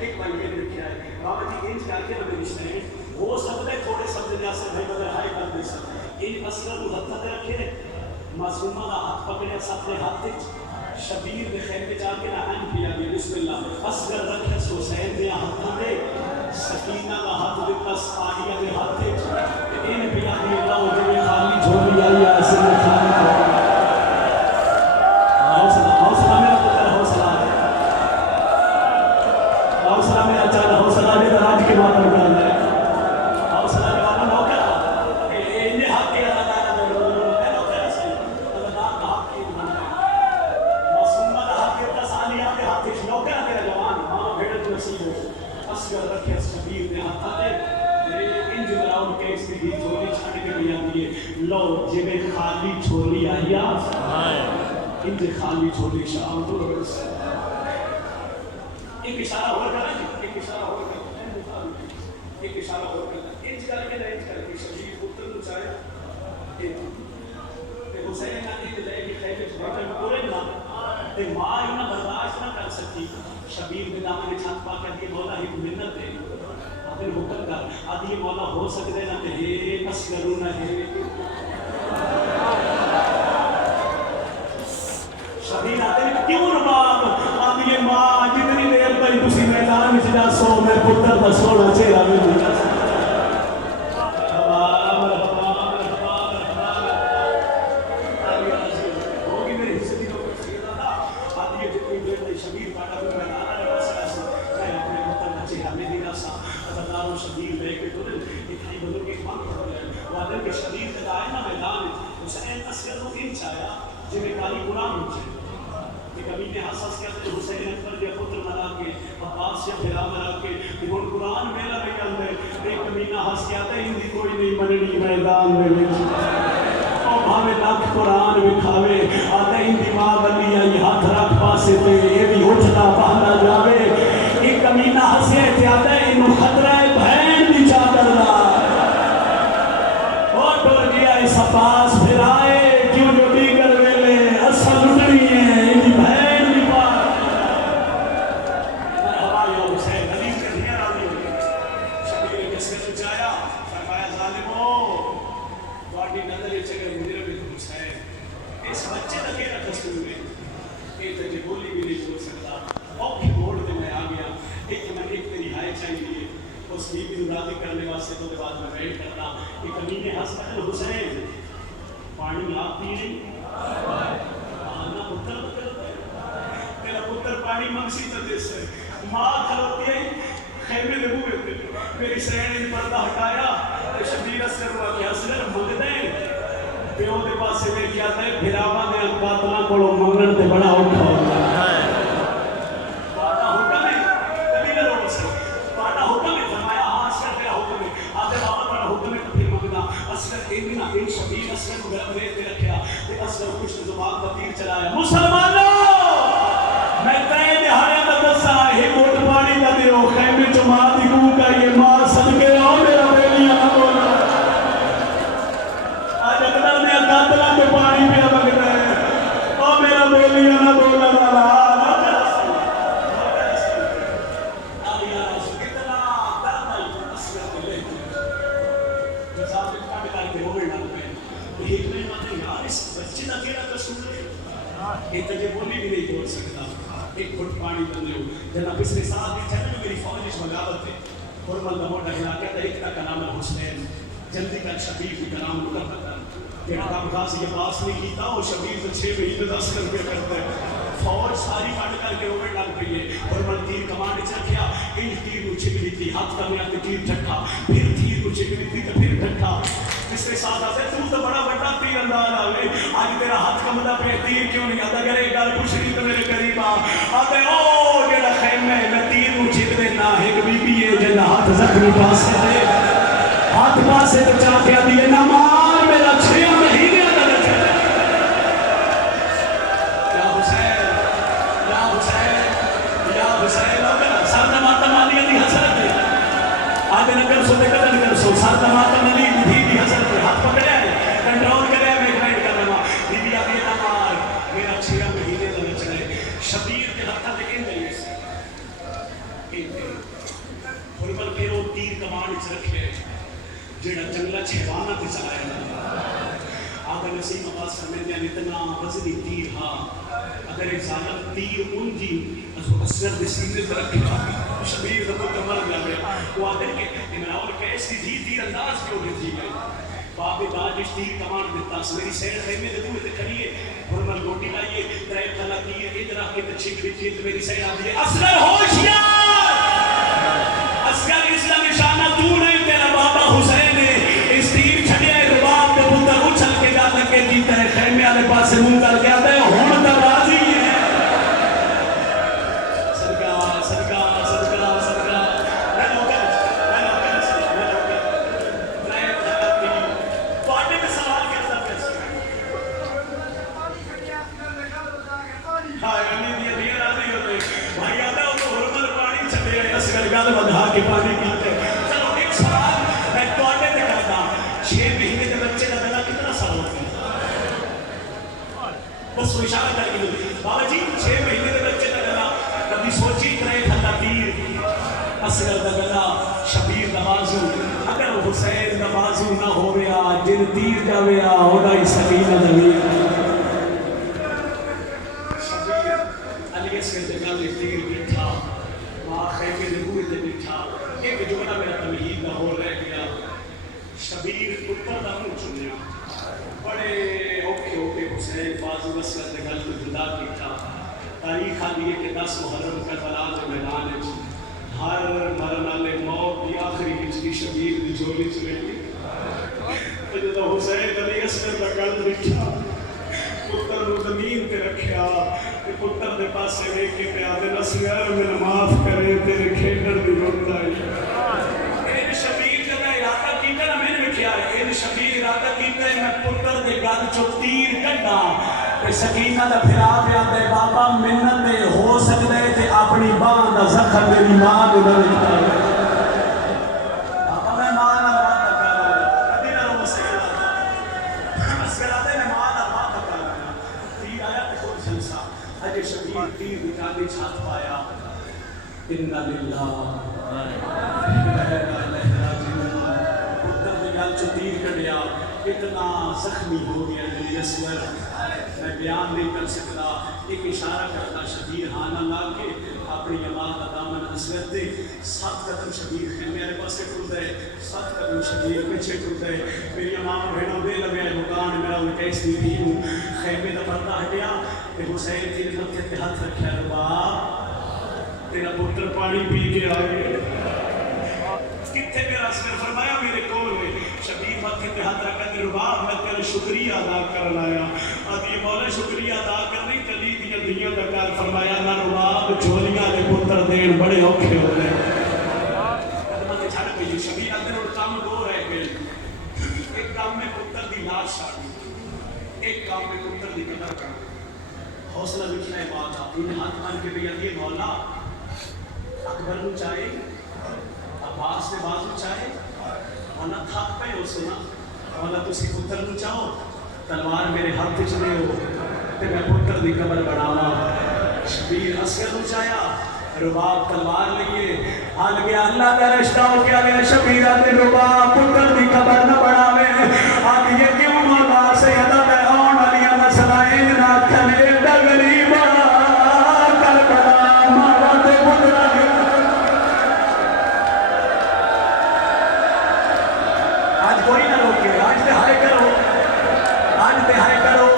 ایک بھائی نے لکھا ہے بابا جی انج کر کے نہ رشتے ہیں وہ سب نے تھوڑے سمجھ لیا سے بھائی بدل ہائی کر دے سب ان اصغر کو ہاتھ تے رکھے معصومہ دا ہاتھ پکڑیا سب نے ہاتھ وچ شبیر دے خیر کے جا کے نہ ان کیا دی بسم اللہ اصغر رکھے حسین دے ہاتھ تے سکینہ دا ہاتھ دتا سپاہیہ دے ہاتھ تے ان پیا دی اللہ دے خالی جھولی آئی ایسے خالی حوصلہ میرا پتر حوصلہ میرا چاہتا حوصلہ میرا راج کے ماتم کرنا ہے حوصلہ جوانا نوکر انہیں حق کے اللہ تعالیٰ دے ہے نوکر ایسے اللہ تعالیٰ حق کی معصومہ دا حق کے تسالیہ کے ہاتھ اس نوکر تیرا جوان ماں بھیڑت نصیب ہو اصغر رکھے شبیر نے ہاتھ تے ان جمراؤن کے اس کی جھولی چھاڑ کے بھی آتی ہے لو جبے خالی چھولی آئیا ان دے خالی چھولی شام تو رس ایک اشارہ ہو رہا ہے ایک اشارہ ہو رہا ہے ایک اشارہ ہو رہا ہے انج کر کے انج کر کے شبیر پتر نو چاہے تے حسین نے انج لے کے خیمے چ بیٹھے پورے نہ تے ماں انہاں برداشت نہ کر سکی شبیر دے دامن نے چھت پا کے مولا ہی منت دے اپنے حکم کر آدھی مولا ہو سکدے نہ تے ہے اصغر نہ ہے شبیر آتے ہیں کیوں رباب آدھی ماں جتنی دیر پر کسی میدان میں جا سو میں پتر پر سونا چہرہ میں نہیں میدان میں اور بھاوے لاکھ قرآن بکھاوے آتے ہی دماغ بلی آئی ہاتھ رکھ پاسے تے یہ بھی اٹھنا پہنا جاوے ایک کمینہ ہسے تے آتے ہی انہوں خطرہ بہن بھی چادر دا اور ڈور گیا اس پاس پھر آئے کیوں جو دیگر ویلے اصل لٹنی ہے ان کی بہن بھی پار مرحبا یا حسین حدیث کے دھیر آدھی ہوئی شبیر کس کے تو چاہیا فرمایا ظالموں باقی نظر یہ چکر مدر میں تو حسین اس بچے تک یہ رکھسوں میں ایک تجھے بولی بھی نہیں بول سکتا اور بھی موڑ دے میں آگیا ایک میں ایک تیری ہائے چاہیے اس کی بھی راضی کرنے واسطے تو بعد میں ویٹ کرنا ایک امین حسن حسین پانی آپ پی نہیں آنا پتر تیرا پتر پانی منگسی تجھے سے ماں کھلوتی ہے خیمے دے بوئے تھے میری سہنے نے پردہ ہٹایا شبیر اصغر ہوا کہ اصغر مانگ دیں پیوں دے پاس سے میں کیا تھا بھراوا دے اقباتنا کوڑو منگن تے بڑا اٹھا ہوگا باٹا حکم ہے کبھی نہ لوگ سے باٹا حکم ہے فرمایا ہاں اصغر تیرا حکم ہے آتے بابا بڑا حکم ہے تو پھر مانگنا اصغر ایک دن ان شبیر اصغر کو گرے تے رکھیا تے اصغر کچھ زبان کا تیر چلایا مسلمانوں میں تائیں دہارے مدرسہ ہی موٹ پانی نہ دیو خیمے چو ماں دیگو کا یہ ماں صدقے آؤ میرا بیلیاں نہ بولا آج اقدر میں اقاتلہ کے پانی پہ بگ رہے او میرا بیلیاں نہ بولا لالا ایک تجھے بولی بھی نہیں بول سکتا ایک گھٹ پانی بن لو جناب پچھلے سال بھی چلے جو میری فوج اس بغاوت ہے قربان دا موٹا ہلا کہتا ایک کا نام ہے حسین جلدی کا شبیر کی نام لکر پتا کہ کام خاص یہ پاس نہیں کیتا وہ شبیر تو 6 مہینے 10 روپے کرتا ہے فوج ساری کٹ کر کے اوپر لگ پئی ہے قربان تیر کمانڈ چکھیا ان تیر کو چھک لی تھی ہاتھ کا میرا تیر ٹھکا پھر تیر کو چھک لی تھی تو پھر ٹھکا اس کے ساتھ آتے تو بڑا بڑا تیر انداز آوے آج تیرا ہاتھ کا مدہ پہ تیر کیوں نہیں آتا اگر ایک گال پوچھ رہی تو میرے قریب آتے او جیڑا خیمہ ہے میں تیر کو چھک دینا ایک بی بی ہے جنہ ہاتھ زخمی پاسے دے ہاتھ پاسے تو چاہ کے دیئے نمار میرا 6 مہینے اندر چلے یا حسین یا حسین یا حسین سارنا ماتا مالی دی حسرت ہے آدھے نگر سو دے قدر نگر سو سارنا ماتا مالی دی حسرت ہے ہاتھ پکڑے ہیں کنٹرول کرے ہیں میں ایک کر رہا بی بی آگے نمار میرا 6 مہینے اندر چلے شبیر کے ہاتھا دیکھیں گے حرمل کے وہ تیر کمان چ رکھے جڑا جنگلہ چھوانہ تے چلایا آقا نسیم عباس فرمیندے ہیں اتنا وزنی تیر ہاں اگر ایک ظالم تیر انجی اصغر دے سینے تے رکھا شبیر دا پتر مر جاوے وہ آدھر کے امراؤل کیسی تھی تیر انداز کیوں نہیں تھی گئی باپ داج اس تیر کمان دیتا میری سیر خیمے دے دوئے تے کھڑیے حرمل گوٹی لائیے ترائے پھلا تیر ادھر آکے تے چھک دیتی تو میری سیر آدھی ہے اصغر ہوشیار اصغر اس کا نشانہ تو نہیں تیرا بابا حسین ہے اس تیر چھڑیا ہے رباب دے پتر اچھل کے جاتا کے جیتا ہے خیمے آلے پاس سے منہ کر کے آتا ہے ہون دروازی ہے صدقہ صدقہ صدقہ صدقہ میں نوکر ترائے پھلا تیر تو آٹے میں سوال کرتا پیسے ہاں غنی دیا دیا راضی ہوتے بھائی آتا ہے وہ تو حرمل پانی چھڑے ہیں اصغر گل بدھا کے پانی پیتے چلو ایک سوال میں تو آٹے میں کرتا 6 مہینے کے بچے کا گلا کتنا سال ہوتا ہے بس وہ اشارہ کر کے دو بابا جی 6 مہینے کے بچے کا گلا کبھی سوچی کرے تھا تیر اصغر کا گلا شبیر کا بازو اگر حسین کا بازو نہ ہو رہا جن تیر جا رہا ہونا ہی سکینہ زمین شبیر علی اسکر جگہ لے تیر بٹھا وہاں خیمے دے ہوئے دے بٹھا ایک جملہ میرا تمہید نہ ہو رہ گیا شبیر پتر دا منہ چنیا بڑے اوکے حسین بازو اصغر دے گل کو جدا کیتا تاریخ آدھی ہے کہ 10 محرم کربلا دے میدان وچ ہر مرن والے موت دی آخری ہجری شبیر دی جھولی چ رہی تے جدوں حسین علی اصغر دا گل دیکھا پتر نو زمین تے رکھیا تے پتر دے پاسے ویکھ کے تے آدھے اصغر مینوں معاف کرے تیرے کھیڈن دی لوٹ آئی شبیر جب ارادہ کیتا نا میں نے کیا ہے ان شبیر ارادہ کیتا ہے میں پتر دے گل چو تیر کڈا تے سکینہ دا پھرا پیا دے بابا منت تے ہو سکدا ہے تے اپنی باں دا زخم میری ماں دے نال لگتا ہے بابا میں ماں نال وعدہ کر رہا کبھی نہ رو سکدا اصغر آدھے میں ماں نال وعدہ کر رہا تیر آیا تے کوئی جلسہ اجے شبیر تیر دی ٹانگی چھات پایا انا للہ پتر دی گل چ تیر کڈیا اتنا زخمی ہو گیا علی اصغر میں بیان نہیں کر سکتا ایک اشارہ کرتا شبیر ہاں نہ لا کے اپنی جماعت کا دامن اصغر دے 7 قدم شبیر خیمے والے پاسے ٹر گئے 7 قدم شبیر پیچھے ٹر گئے میری ماں بہنوں دے لگے مکان میرا ان کیس دی بھی ہوں خیمے کا پردہ ہٹیا کہ حسین تیرے متھے تے ہاتھ رکھیا رباب تیرا پتر پانی پی کے آگے کتنے میرا اصغر فرمایا میرے کول ہے شبیر ماتھے تے ہاتھ رکھا تے رباب میں تیرا شکریہ ادا کرن آیا آدھی مولا شکریہ ادا کرنے چلی دیا دنیا دا کار فرمایا نہ رباب جھولیاں دے پتر دین بڑے اوکھے ہو گئے قدمہ تے چھڑ گئی شبیر اندر اور کام دو رہ گئے ایک کام میں پتر دی لاش چھاڑی ایک کام میں پتر دی قدر کر حوصلہ بچنا ہے بات اپنے ہاتھ مان کے بھی آدھی مولا اکبر نو چاہے عباس نے بازو چاہے مولا تھاک پہ ہو سنا مولا تسی پتر نو چاہو تلوار میرے ہاتھ چلے ہو تے میں پتر دی قبر بناوا شبیر اصغر نو چاہیا رباب تلوار لئیے حال گیا اللہ کا رشتہ ہو کیا گیا شبیر آتے رباب پتر دی قبر نہ بناوے آگے یہ کیوں مولا سیدہ میں آن علیہ مسئلہ نہ کھلے ڈگریبا کربلا مارا دے پتر کوئی نہ روکے آج تہائے کرو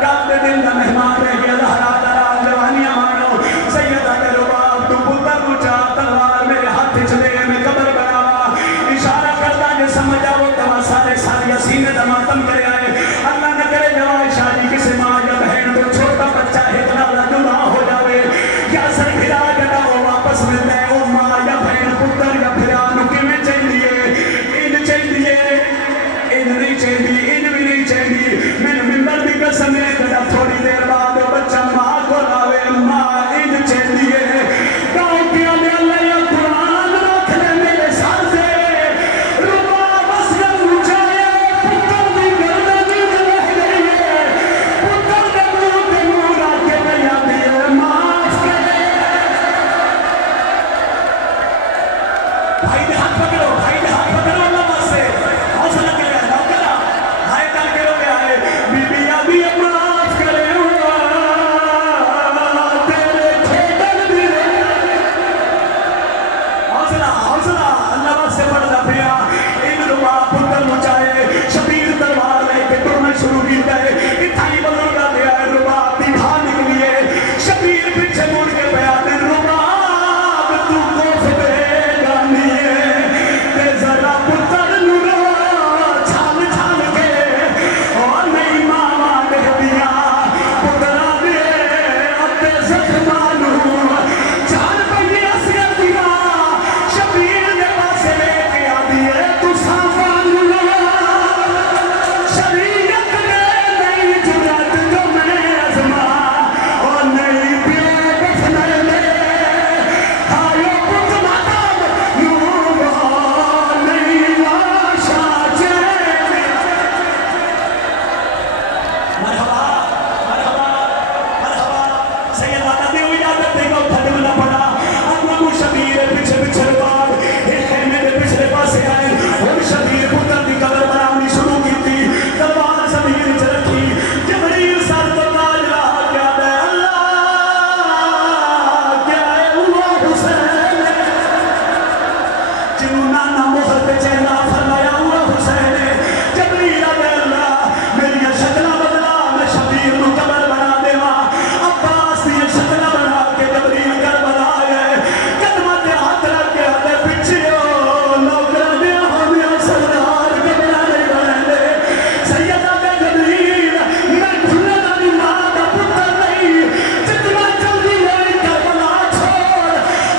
کام دے دن کا مہمان رہ گیا لہرا درا جوانیاں مانو سیدہ کے رباب تو پتر کو چاہ تلوار میرے ہاتھ چلے میں قبر بناوا اشارہ کرتا جو سمجھا وہ تمہا سارے سارے سینے دماتم کرے آئے اللہ نہ کرے جوان شادی کسے ماں یا بہن تو چھوٹا بچہ اتنا لدنا ہو جاوے یا سر پھرا جدا وہ واپس ملتے او ماں یا بہن پتر یا پھرا نکے میں چاہیے ان چاہیے ان نہیں چاہیے ان بھی نہیں چاہیے میں ممبر بھی قسم ہے کہ تھوڑی دیر بعد بچہ ماں کو لاوے ماں ان چاہیے گاؤں کی آنے اللہ یا قرآن رکھ لے میرے ساتھ سے رباب اصغر اچھائے پتر دی گردن رہ گئی ہے پتر دے منہ تے منہ رکھ کے گیا دیئے معاف کرے بھائی دے ہاتھ پکڑو، بھائی دے ہاتھ پکڑو اللہ واسطے، حوصلہ کرے نوکرا ہائے کر کے رو گیا ہے بی بی آدھی معاف کرے تیرے کھیتن بھی حوصلہ حوصلہ اللہ واسطے پڑھنا پیا ان روا پتر مچائے شبیر تلوار لے کے ٹرنا شروع کی گئے اتھائی بزرگا دیا ہے روا دیبھا نکلیے شبیر پیچھے موڑ کے پیا دن روا تو کوف دے گانیے تے ذرا پتر نورا چھال چھال کے اور نہیں ماما دے دیا پترا دے اپنے زخمانو چھال پہلے اسگر دیا شبیر نے پاسے لے کے آدیے تو سافان لیا شریعت نے نہیں جرات جو میں ازما اور نہیں پیو بسنے لے ہائیو پت ماتم نور نہیں لاشا چینے مرحبا مرحبا مرحبا سید آتا دے ہوئی آدت دے گا پھٹم نہ پڑا اپنا کو شبیر پیچھے پیچھے بعد ایک خیمے دے پچھلے پاسے آئے اور شبیر پتر دی قبر بناونی شروع کی تھی تلوار زمین چ رکھی جبریل سر تو تاج رہا کیا دے اللہ کیا ہے وہ حسین جنہوں نانا مہر پہ چہنا فرمایا ہوا حسین جبریل آدھے اللہ میری شکلہ بدلا میں شبیر نو قبر بنا دے ماں عباس دی شکلہ بنا کے جبریل کر بنا گئے قدمہ دے ہاتھ رکھ کے آدھے پچھے ہو نوکرہ دے ہمیں سردار قبرہ نہیں بنے دے سید آدھے جبریل میں کھلے داری ماں دا پتر نہیں جتنا جلدی ہوئی کربلا چھوڑ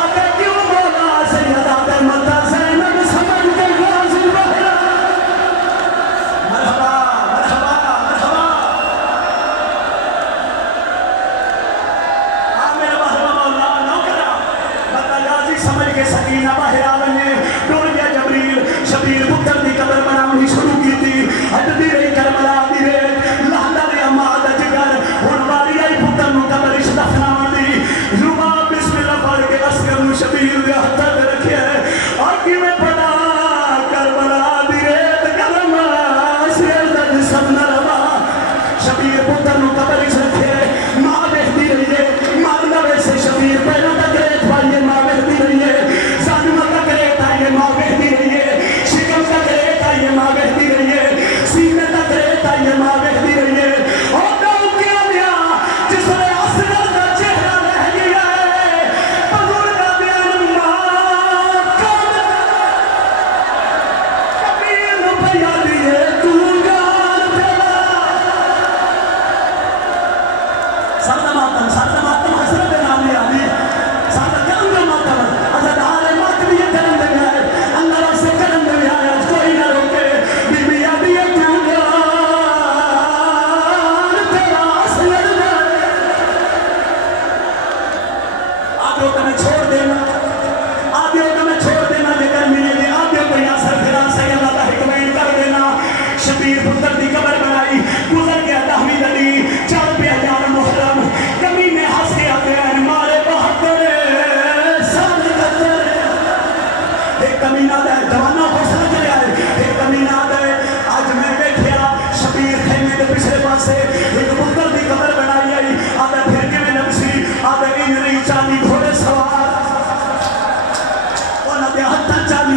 آدھے کیوں بولا سید آدھے مدہ زینب سمجھ کے غازی بہرا مرحبا مرحبا مرحبا میرا مرحبا مولا نوکرا مدہ غازی سمجھ کے سکینہ باہر آونے ڈول گیا جبریل شبیر پتر دی قبر بناونی شروع کی تھی ہٹ دی رہی کربلا دی رہے لہدہ دے اماد جگر ہون واری آئی پتر نو قبر اس دفناون دی یوبا بسم اللہ پڑھ کے اسکر نو شبیر دے ہتھا دے رکھے ہے آگی میں پڑا کربلا دی رہے گرم سیل دے سب نرما شبیر پتر نو قبر اس رکھے ماں دیکھتی رہی ہے مارنا ویسے شبیر پہلو تک ریت پائیے ماں دیکھتی رہی ہے سانمہ تک ریت آئیے ماں دیکھتی رہی ہے شکم تک ریت آئیے ماں دیکھتی رہی ہے سینے تک ریت آئیے ماں دیکھتی رہی ہے اور گاؤں کیا دیا جس نے اصغر کا چہرہ رہ گیا ہے بزرگ دیا ماں کبیر بھیا دیے تو جان تیرا سردہ ماتم حضرت نامی آدھی سردہ کرم جو ماتم حضرت آلے ماتم یہ کرم دے گئے اللہ رب سے کرم دے گئے آج کوئی نہ روکے بی بی آدھی یہ تو جان تیرا اصغر دے آدھوں کا میں چھوڑ دینا آدھوں کا میں چھوڑ دینا جگر ملے گی آدھوں کو یہاں سر پھران سے اللہ کا حکمین کر دینا شبیر پتر دی قبر بنائی گزر گیا 10ویں دلی 4 پہ ہزار محرم کمی میں ہنس کے آتے ہیں مارے بہتر سال قدر ایک کمینہ دے جوانہ حوصلہ چلے آئے ایک کمینہ دے آج میں بیٹھیا شبیر خیمے دے پچھلے پاسے ایک پتر دی قبر بنائی آئی آدھے پھر کے میں نبسی آدھے انجری چاندی گھوڑے سوار اور نبی ہتھا چاندی